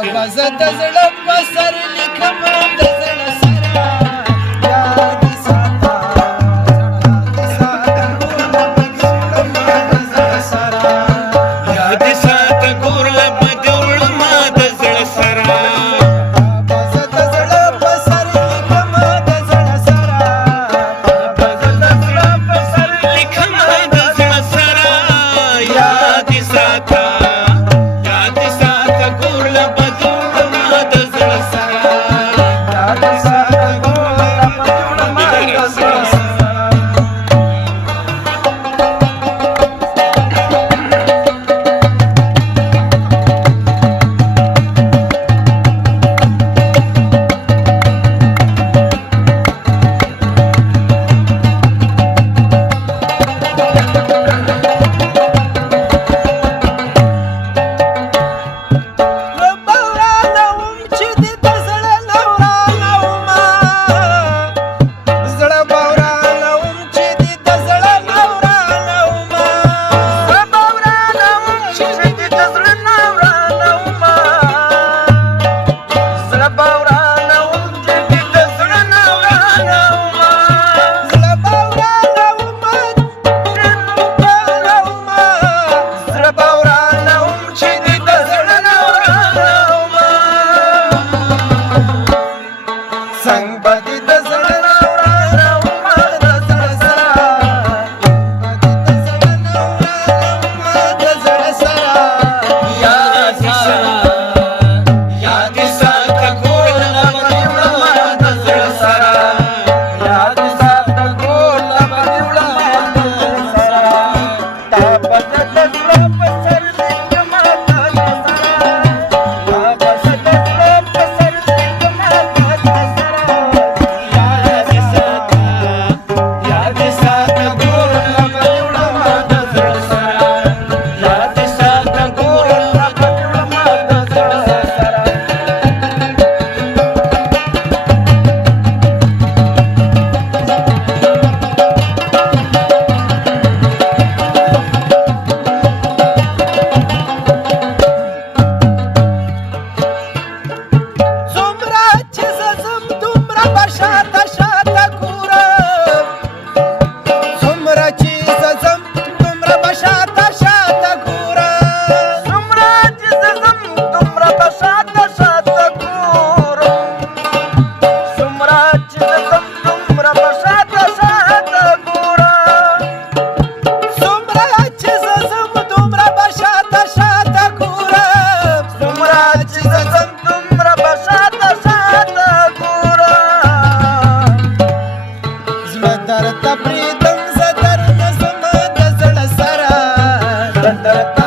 بزه د زړه په سر لیکم د زړه سره یاد ساته یاد ساته ګوره په دې وړمه د زړه سره بزه د زړه په سر لیکم د زړه سره بزه د زړه په سر لیکم د زړه سره یاد ساته درته پرېږدم زه درنه زما د زړه سره